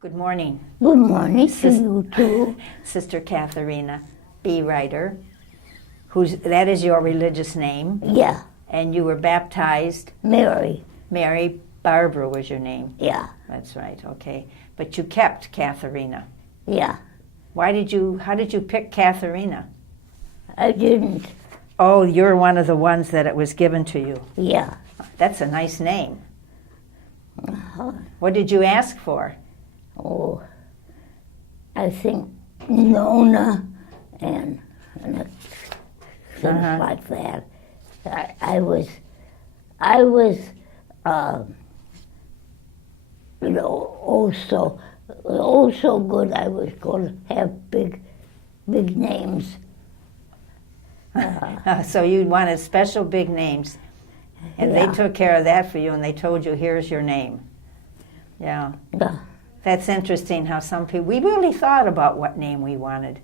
Good morning. Good morning to you too. Sister Catharina Bereiter, that is your religious name, Yeah, and you were baptized. Mary. Mary Barbara was your name. Yeah, That's right, okay. But you kept Catharina. yeah. How did you pick Catharina? I didn't. Oh, you're one of the ones that it was given to you. Yeah. That's a nice name. Uh-huh. What did you ask for? Oh, I think Nona and things like that. I was, oh so good. I was going to have big names. So you wanted special big names, and Yeah. they took care of that for you, and they told you, here's your name. Yeah. Yeah. That's interesting how some people, we really thought about what name we wanted.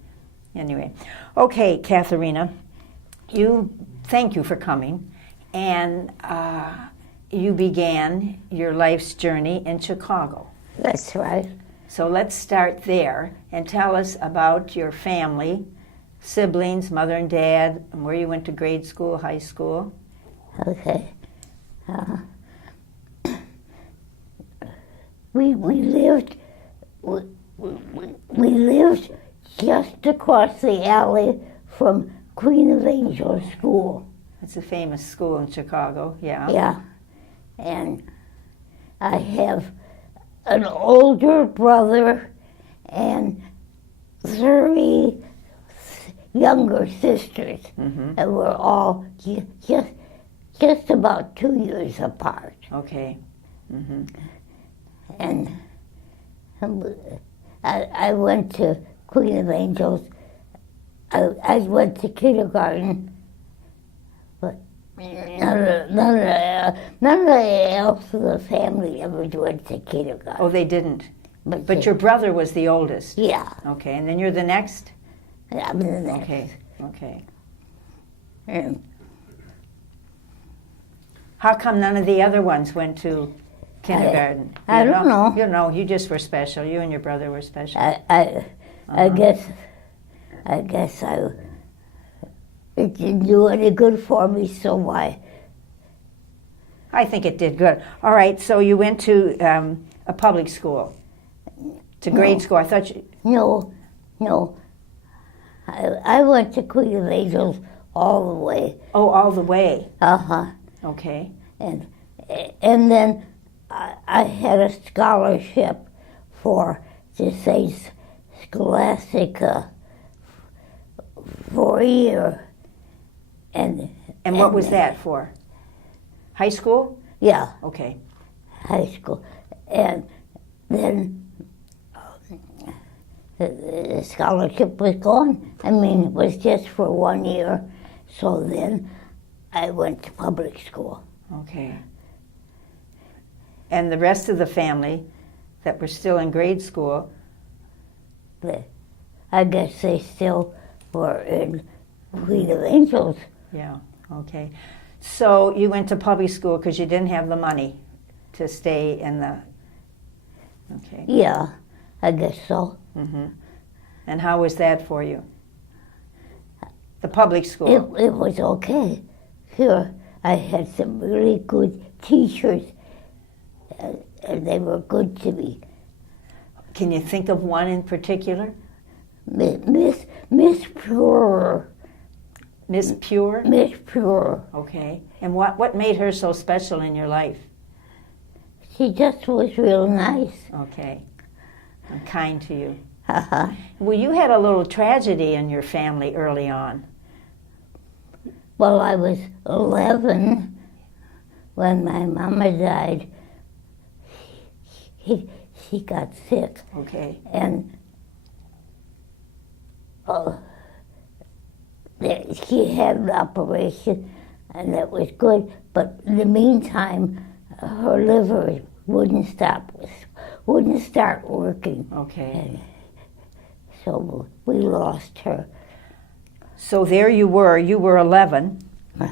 Anyway, okay, Catharina, thank you for coming, and you began your life's journey in Chicago. That's right. So let's start there and tell us about your family, siblings, mother and dad, and where you went to grade school, high school. Okay. We lived just across the alley from Queen of Angels School. It's a famous school in Chicago, yeah. Yeah. And I have an older brother and 3 younger sisters. Mm-hmm. And we're all just about 2 years apart. Okay. Mm-hmm. And I went to Queen of Angels. I went to kindergarten, but none of the else of the family ever went to kindergarten. Oh, they didn't. But your brother was the oldest. Yeah, Okay, and then you're the next? I'm the next. Okay. And How come none of the other ones went to kindergarten? I don't know. You know, you just were special. You and your brother were special. I guess it didn't do any good for me, so why? I think it did good. All right, so you went to a public school, to grade school. I thought you... No. I went to Queen of Angels all the way. Oh, all the way. Uh-huh. Okay. And then I had a scholarship to say Scholastica for a year. And what was that for? High school? Yeah, Okay. high school. And then the scholarship was gone. I mean, it was just for 1 year. So then I went to public school. Okay. And the rest of the family that were still in grade school... I guess they still were in Queen of Angels. Yeah, okay. So you went to public school because you didn't have the money to stay in the... Okay. Yeah, I guess so. Mm-hmm. And how was that for you? The public school? It was okay. Here, I had some really good teachers, and they were good to me. Can you think of one in particular? Miss Pure. Miss Pure? Miss Pure. Okay. And what made her so special in your life? She just was real nice. Okay. And kind to you. Uh-huh. Well, you had a little tragedy in your family early on. Well, I was 11 when my mama died. She got sick. Okay. And she had an operation, and that was good. But in the meantime, her liver wouldn't start working. Okay. And so we lost her. So there you were 11.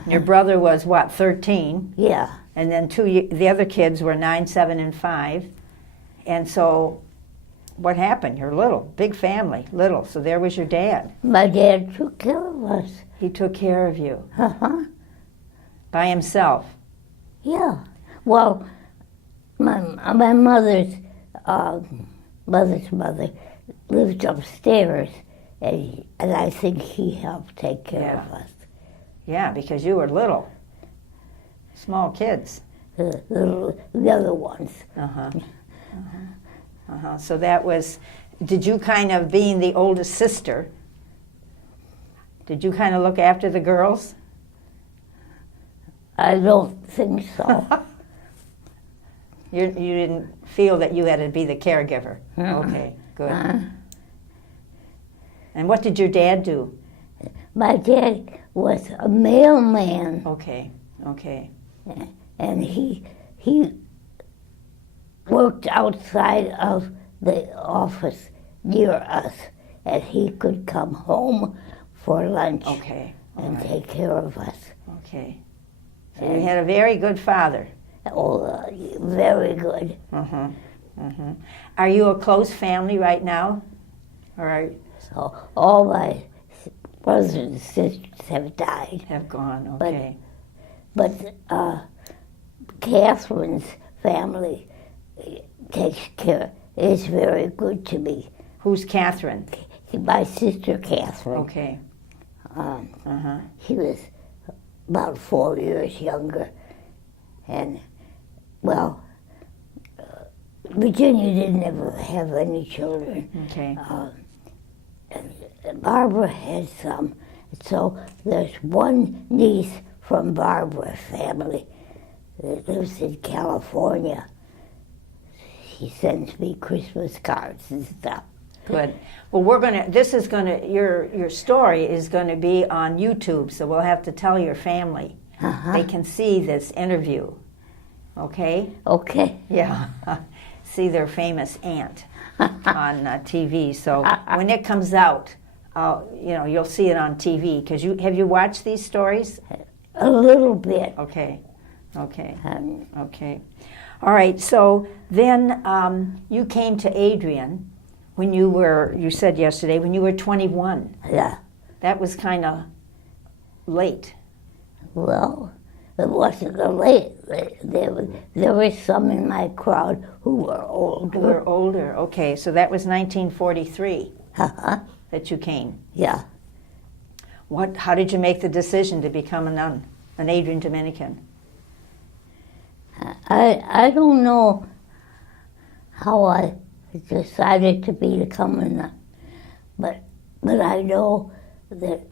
Your brother was what, 13? Yeah. And then the other kids were 9, 7, and 5. And so what happened? You're little, big family, little. So there was your dad. My dad took care of us. He took care of you Uh-huh. by himself. Yeah. Well, my mother's mother lived upstairs, and I think he helped take care of us. Yeah, because you were little, small kids. The other ones. So that was, did you kind of, being the oldest sister, did you kind of look after the girls? I don't think so. You didn't feel that you had to be the caregiver? Okay, good. And what did your dad do? My dad was a mailman. Okay. And he worked outside of the office near us, and he could come home for lunch and take care of us. Okay. So you had a very good father. Oh, very good. Are you a close family right now? So all my brothers and sisters have died. Have gone, okay. But Catherine's family takes care, is very good to me. Who's Catherine? My sister Catherine. Okay. She was about 4 years younger. And, well, Virginia didn't ever have any children. Okay. Barbara had some. So there's one niece from Barbara's family that lives in California. She sends me Christmas cards and stuff. Good. Well, your story is gonna be on YouTube, so we'll have to tell your family. They can see this interview. Okay? Okay. Yeah. See their famous aunt on TV. So when it comes out, you'll see it on TV. Because have you watched these stories? A little bit. Okay. All right. So then you came to Adrian when you said yesterday, when you were 21. Yeah. That was kind of late. Well, it wasn't a late. There were some in my crowd who were older. Okay. So that was 1943 that you came. Yeah. How did you make the decision to become a nun, an Adrian Dominican? I don't know how I decided to become a nun, but I know that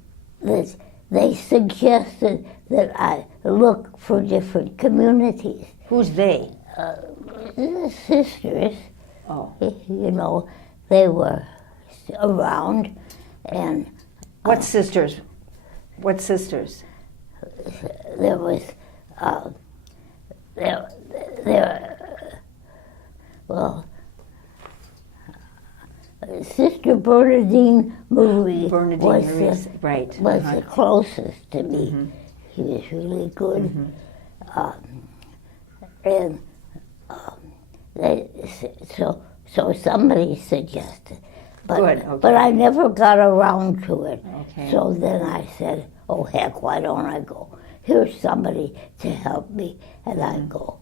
they suggested that I look for different communities. Who's they? The sisters. Oh. They were around, and what sisters? What sisters? There was Sister Bernadine Marie was the closest to me. He was really good. So somebody suggested. But I never got around to it. Okay. So then I said, oh heck, why don't I go? Here's somebody to help me, and I go.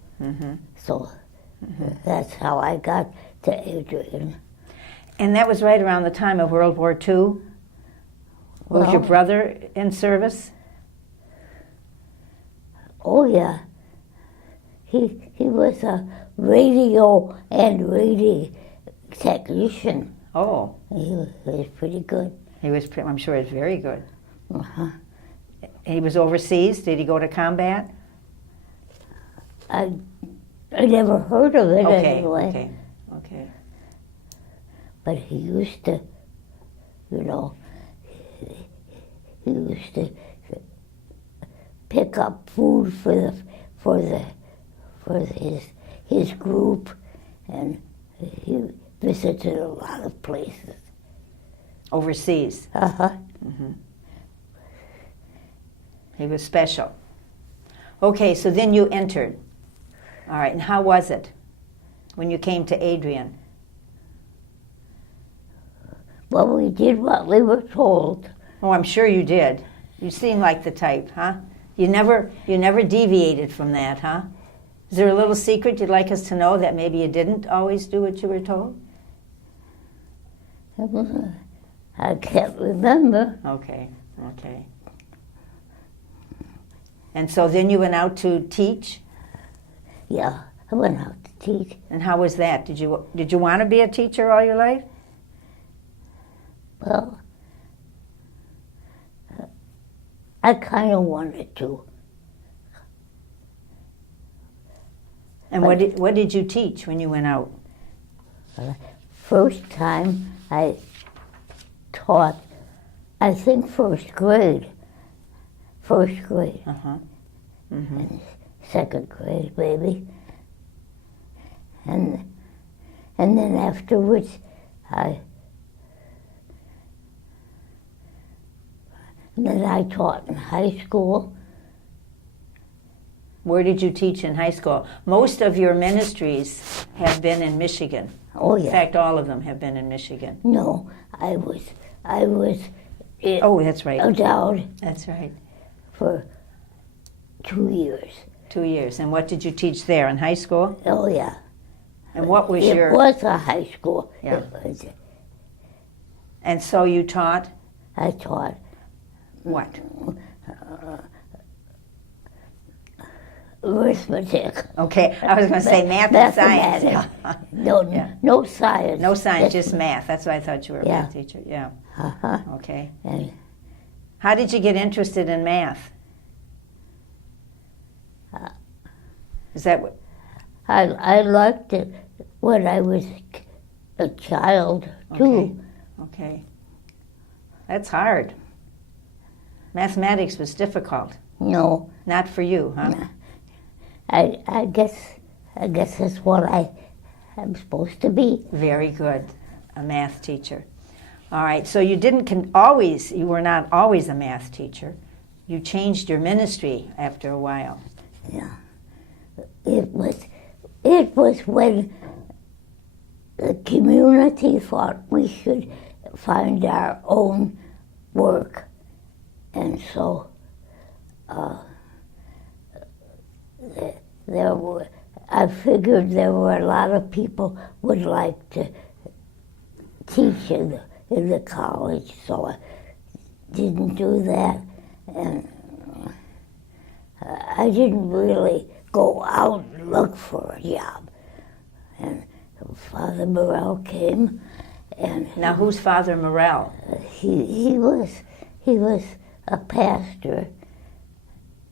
So that's how I got to Adrian. And that was right around the time of World War II? Was your brother in service? Oh yeah. He was a radio and reading technician. Oh. He was pretty good. I'm sure he was very good. He was overseas? Did he go to combat? I never heard of it anyway. Okay. But he used to, he used to pick up food for his group, and he visited a lot of places. Overseas? He was special. Okay, so then you entered. All right, and how was it when you came to Adrian? Well, we did what we were told. Oh, I'm sure you did. You seem like the type, huh? You never deviated from that, huh? Is there a little secret you'd like us to know that maybe you didn't always do what you were told? I can't remember. Okay. And so then you went out to teach? Yeah, I went out to teach. And how was that? Did you want to be a teacher all your life? Well, I kind of wanted to. And what did you teach when you went out? First time I taught, I think first grade. Uh-huh. Mm-hmm. And second grade, maybe. And then afterwards, I taught in high school. Where did you teach in high school? Most of your ministries have been in Michigan. Oh, yeah. In fact, all of them have been in Michigan. No, I was Oh, that's right. endowed That's right. for 2 years. 2 years. And what did you teach there in high school? Oh, yeah. And what was It was a high school. Yeah. It was, And so you taught I taught what? arithmetic. Okay, I was going to say math and science. Mathematics. No, Yeah. no science. No science, just math. That's why I thought you were a Yeah. math teacher. Yeah. Uh-huh. Okay. And How did you get interested in math? Is that what? I liked it when I was a child, too. Okay. That's hard. Mathematics was difficult. No, Not for you, huh? I guess that's what I'm supposed to be. Very good. A math teacher. All right. So you you were not always a math teacher. You changed your ministry after a while. Yeah. It was when the community thought we should find our own work, and so I figured there were a lot of people would like to teach in the college, so I didn't do that, and I didn't really go out and look for a job. And Father Morel came, and Now, who's Father Morel? he was a pastor,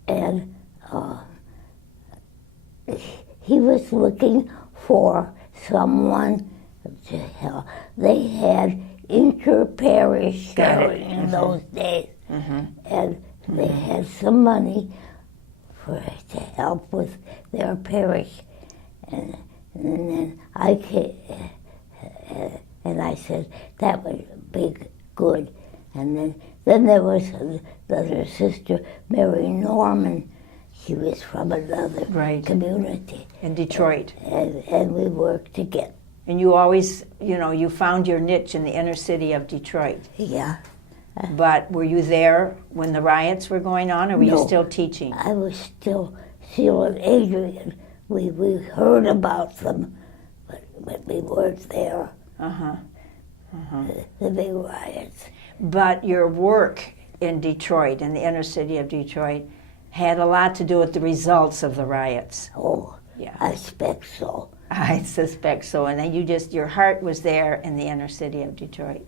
and he was looking for someone to help. They had inter-parish sharing in those days, and they had some money to help with their parish, and then I came, and I said that would be good, and then there was another sister, Mary Norman. She was from another community In Detroit. and we worked together. And you always, you found your niche in the inner city of Detroit. Yeah. But were you there when the riots were going on, or were you No. still teaching? I was still in Adrian. We heard about them, but we weren't there. The big riots. But your work in Detroit, in the inner city of Detroit, had a lot to do with the results of the riots. Oh, Yeah. I expect so. I suspect so. And then your heart was there in the inner city of Detroit.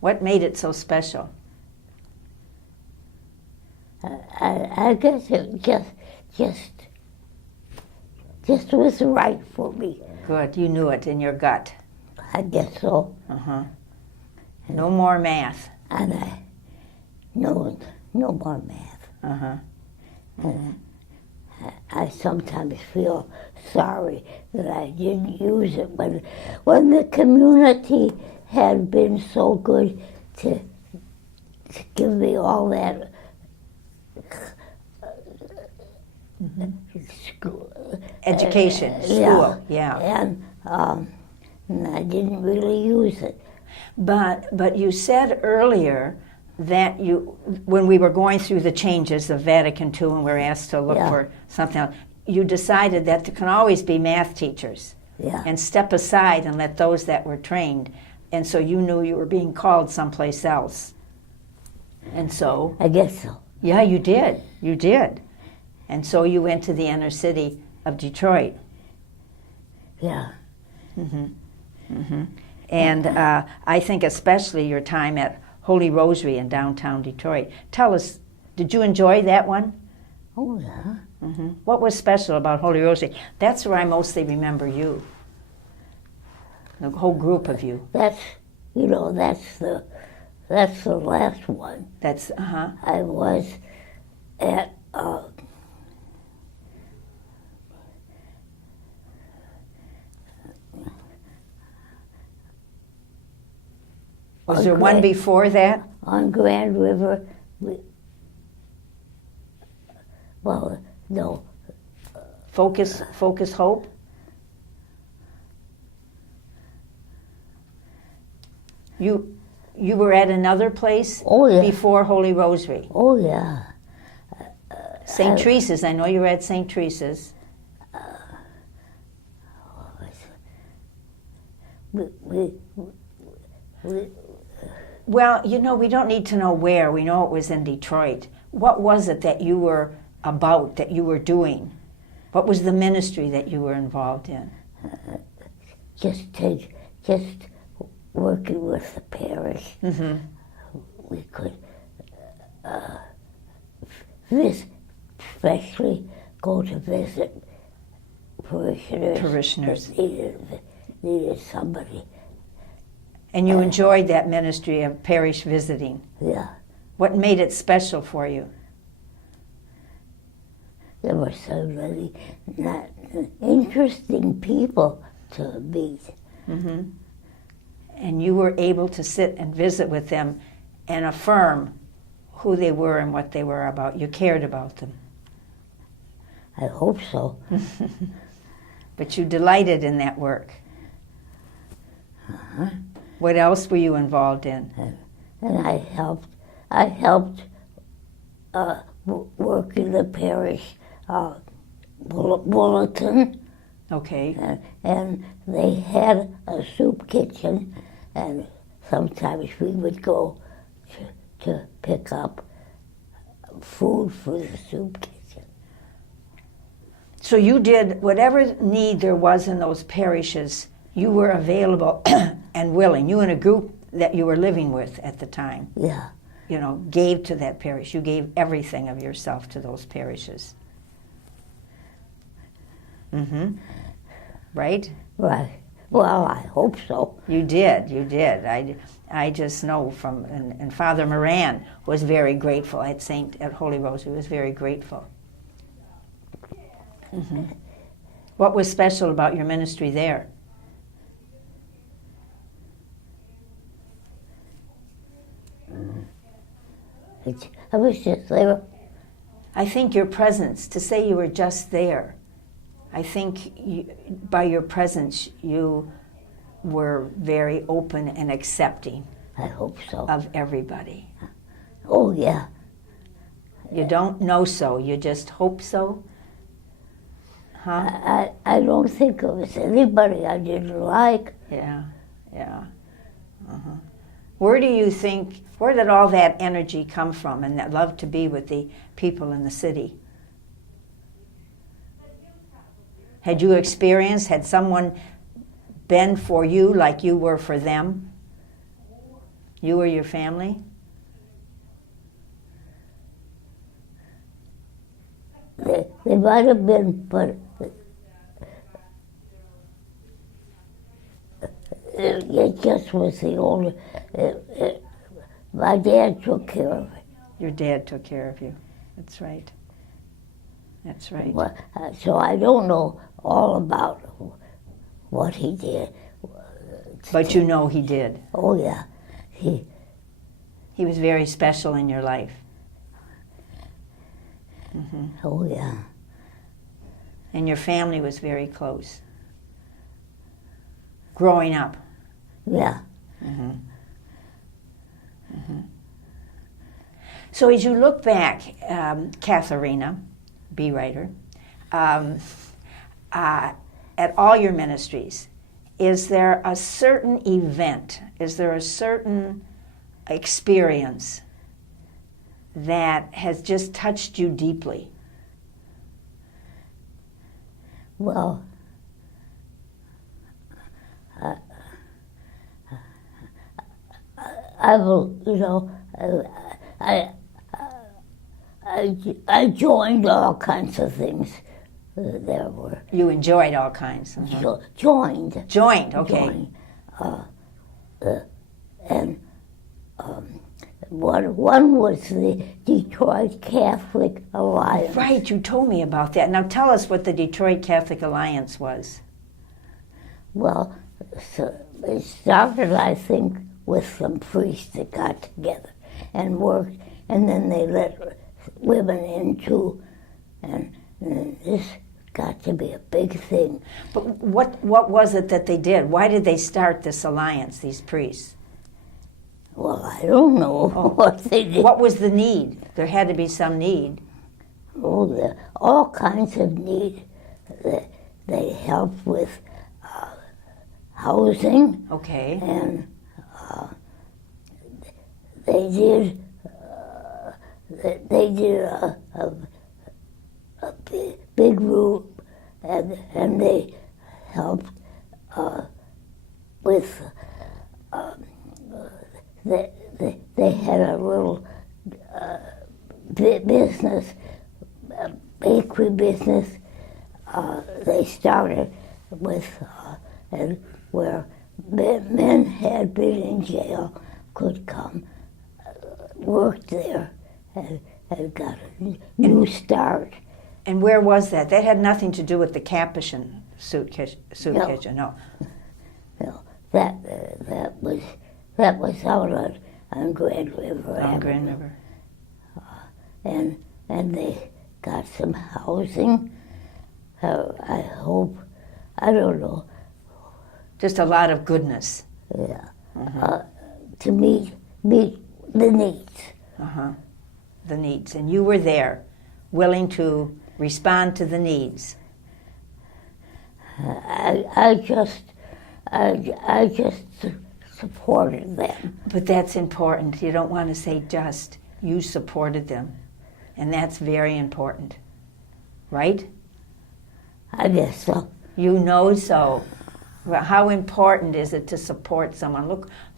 What made it so special? I guess it just was right for me. Good. You knew it in your gut. I guess so. No more math. And no more math. I sometimes feel sorry that I didn't use it when the community had been so good to give me all that school. Education, school, yeah. And I didn't really use it. But you said earlier that when we were going through the changes of Vatican II and we were asked to look for something else, you decided that there can always be math teachers and step aside and let those that were trained. And so you knew you were being called someplace else. And so... I guess so. Yeah, you did. You did. And so you went to the inner city of Detroit. Yeah. And I think especially your time at Holy Rosary in downtown Detroit. Tell us, did you enjoy that one? Oh, yeah. What was special about Holy Rosary? That's where I mostly remember you. The whole group of you. That's the last one. That's, I was at, Was there one before that? On Grand River. Well, no. Focus Hope? You were at another place before Holy Rosary? Oh, yeah. St. Teresa's. I know you were at St. Teresa's. Well, we don't need to know where. We know it was in Detroit. What was it that you were about, that you were doing? What was the ministry that you were involved in? Just working with the parish. We could especially go to visit parishioners. That needed somebody. And you enjoyed that ministry of parish visiting? Yeah. What made it special for you? There were so many interesting people to meet. And you were able to sit and visit with them and affirm who they were and what they were about. You cared about them. I hope so. But you delighted in that work. What else were you involved in? And I helped work in the parish bulletin. Okay. And they had a soup kitchen, and sometimes we would go to pick up food for the soup kitchen. So you did whatever need there was in those parishes, you were available and willing. You and a group that you were living with at the time. Yeah. Gave to that parish. You gave everything of yourself to those parishes. Right? Right. Well, I hope so. You did. I just know from, and Father Moran was very grateful at Holy Rosary. Was very grateful. What was special about your ministry there? I was just there. I think your presence, to say you were just there, I think by your presence you were very open and accepting. I hope so. Of everybody. Oh, yeah. You don't know so, you just hope so? Huh? I don't think there was anybody I didn't like. Yeah. Where did all that energy come from and that love to be with the people in the city? Had someone been for you like you were for them? You or your family? They might have been, but it just was the only. My dad took care of it. Your dad took care of you. That's right. Well, so I don't know all about what he did. But you know he did. Oh, yeah. He was very special in your life. Oh, yeah. And your family was very close. Growing up. Yeah. Mm-hmm. Mm-hmm. So as you look back, Catharina Bereiter, at all your ministries, is there a certain event, is there a certain experience that has just touched you deeply? Well, I will, you know, I joined all kinds of things there were. You enjoyed all kinds. Mm-hmm. Joined. Joined, okay. Joined. And one was the Detroit Catholic Alliance. Right, you told me about that. Now tell us what the Detroit Catholic Alliance was. Well, so it started, I think, with some priests that got together and worked, and then they let women in too, and this got to be a big thing. But what was it that they did? Why did they start this alliance, these priests? Well, I don't know what they did. What was the need? There had to be some need. Oh, there all kinds of need. They helped with housing. Okay. And they did a big room, and they helped with. They had a little business, a bakery business. They started with, and where men had been in jail could come, work there, and got a new start. And where was that? That had nothing to do with the Capuchin soup kitchen, no. No, that was out on Grand River. On Grand River. And they got some housing. I hope, I don't know. Just a lot of goodness. Yeah. To meet the needs. Uh-huh. The needs. And you were there, willing to respond to the needs. I just supported them. But that's important. You don't want to say just. You supported them. And that's very important. Right? I guess so. You know so. Well, how important is it to support someone?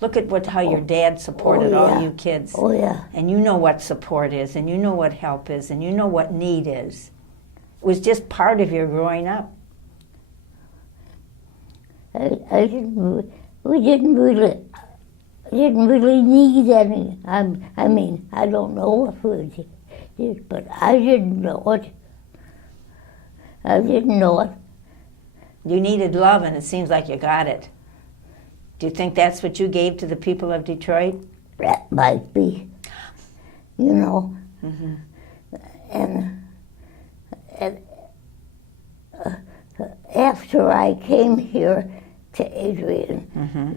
Look at how your dad supported all you kids. Oh, yeah. And you know what support is, and you know what help is, and you know what need is. It was just part of your growing up. We didn't really need any. I mean, I don't know if we did, but I didn't know it. I didn't know it. You needed love, and it seems like you got it. Do you think that's what you gave to the people of Detroit? That might be, you know. Mm-hmm. And after I came here to Adrian, Mm-hmm.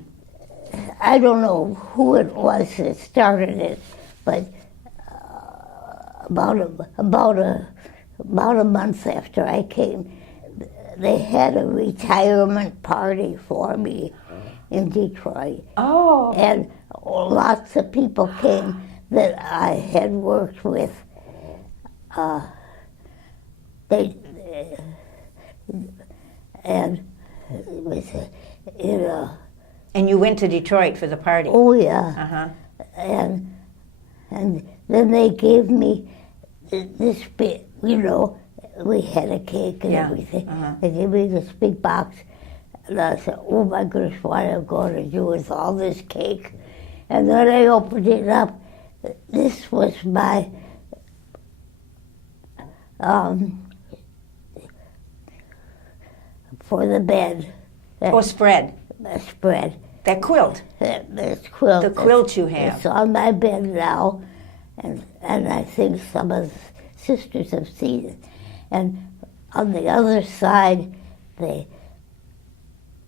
I don't know who it was that started it, but about a month after I came, they had a retirement party for me in Detroit. Oh. And lots of people came that I had worked with. And it was And you went to Detroit for the party? Oh, yeah. Uh-huh. And then they gave me this big, you know, we had a cake and everything. Uh-huh. They gave me this big box. And I said, oh my goodness, what am I going to do with all this cake? And then I opened it up. This was my for the bed. Spread. Spread. That quilt. This quilt. The quilt you have. It's on my bed now, and I think some of the sisters have seen it. And on the other side,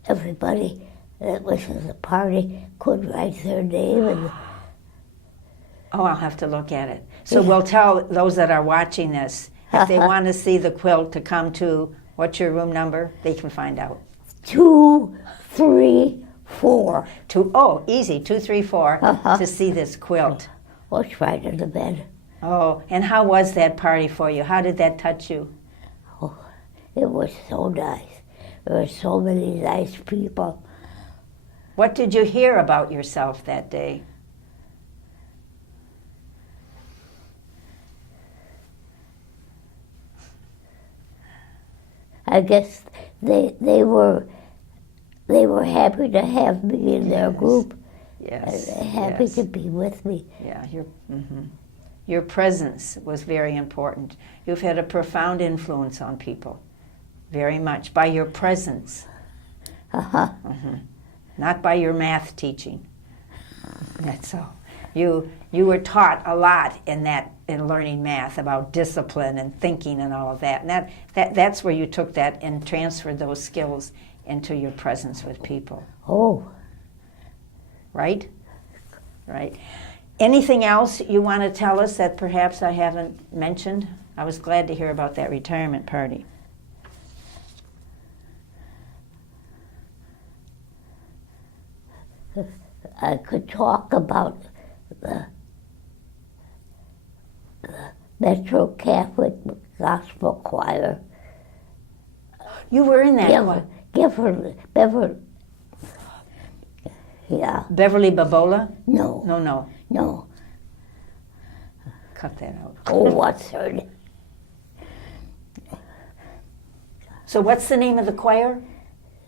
everybody It was at the party, could write their name and Oh, I'll have to look at it. So we'll tell those that are watching this, if they want to see the quilt, to come to, what's your room number? They can find out. 2, 3, 4. Easy, 234, to see this quilt. Was right in the bed. Oh, and how was that party for you? How did that touch you? Oh, it was so nice. There were so many nice people. What did you hear about yourself that day? I guess they were happy to have me in their group. Yes. Happy to be with me. Yeah, your presence was very important. You've had a profound influence on people, very much, by your presence. Not by your math teaching. That's all. You were taught a lot in learning math about discipline and thinking and all of that. And that's where you took that and transferred those skills into your presence with people. Oh. Right? Right. Anything else you want to tell us that perhaps I haven't mentioned? I was glad to hear about that retirement party. I could talk about the Metro Catholic Gospel Choir. You were in that choir. Beverly. Yeah. Beverly Babola? No. No. Cut that out. Oh, what's her name? So what's the name of the choir?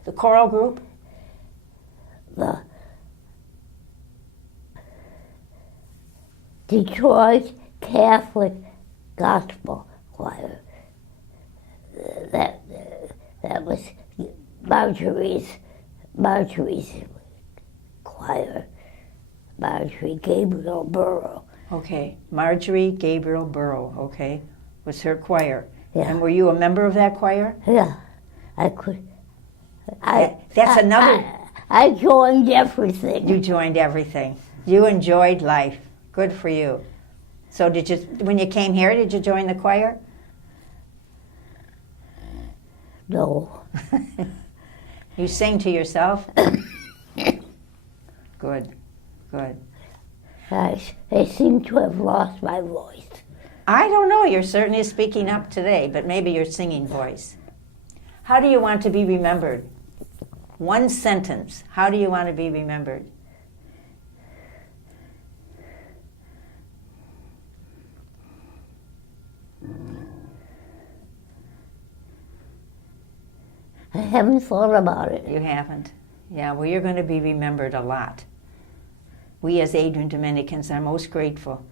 The choral group? The Detroit Catholic Gospel Choir. That was Marjorie's choir. Marjorie Gabriel Burrow. Okay, Marjorie Gabriel Burrow, okay, was her choir. Yeah. And were you a member of that choir? Yeah, I could. That's another. I joined everything. You joined everything. You enjoyed life. Good for you. So when you came here, did you join the choir? No. You sing to yourself? Good. I seem to have lost my voice. I don't know. You're certainly speaking up today, but maybe your singing voice. How do you want to be remembered? One sentence. How do you want to be remembered? I haven't thought about it. You haven't? Yeah, well, you're going to be remembered a lot. We as Adrian Dominicans are most grateful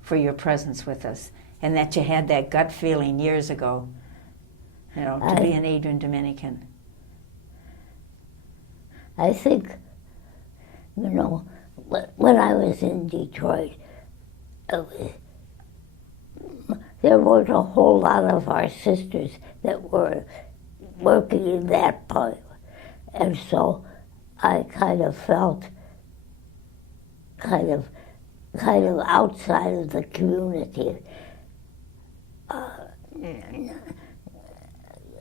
for your presence with us and that you had that gut feeling years ago, to be an Adrian Dominican. I think, when I was in Detroit, there weren't a whole lot of our sisters that were working in that part. And so I kind of felt kind of outside of the community.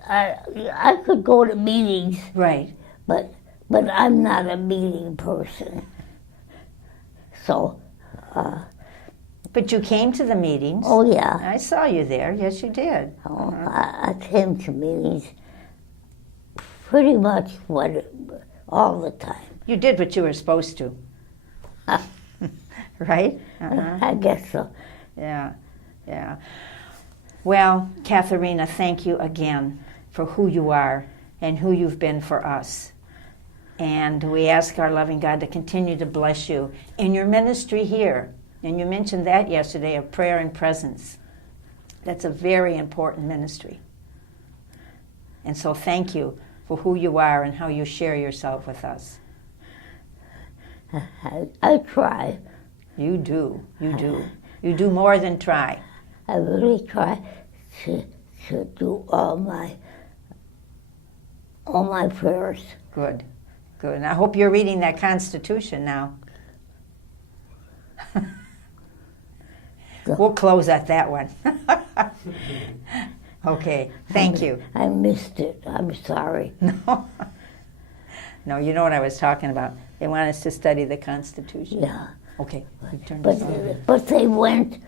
I could go to meetings, Right. but I'm not a meeting person. So. But you came to the meetings. Oh yeah. I saw you there. Yes, you did. Oh, I came to meetings pretty much all the time. You did what you were supposed to. Right? I guess so. Yeah. Well, Catharina, thank you again for who you are and who you've been for us. And we ask our loving God to continue to bless you in your ministry here. And you mentioned that yesterday, of prayer and presence. That's a very important ministry. And so thank you for who you are and how you share yourself with us. I try. You do. You do more than try. I really try to do all my prayers. Good. Good. And I hope you're reading that Constitution now. We'll close at that one. Okay, thank you. I missed it. I'm sorry. No. No, you know what I was talking about. They want us to study the Constitution. Yeah. Okay, we turn this on. But they went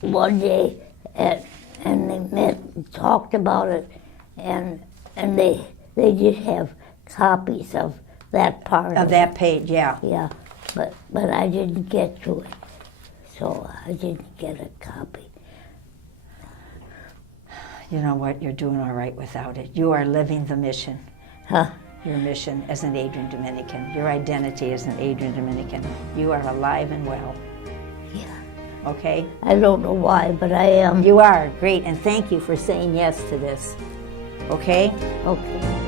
one day and they met and talked about it, and they just have copies of that part Of that page, yeah. Yeah, but I didn't get to it, so I didn't get a copy. You know what? You're doing all right without it. You are living the mission. Huh? Your mission as an Adrian Dominican. Your identity as an Adrian Dominican. You are alive and well. Yeah. Okay? I don't know why, but I am. You are. Great. And thank you for saying yes to this. Okay? Okay.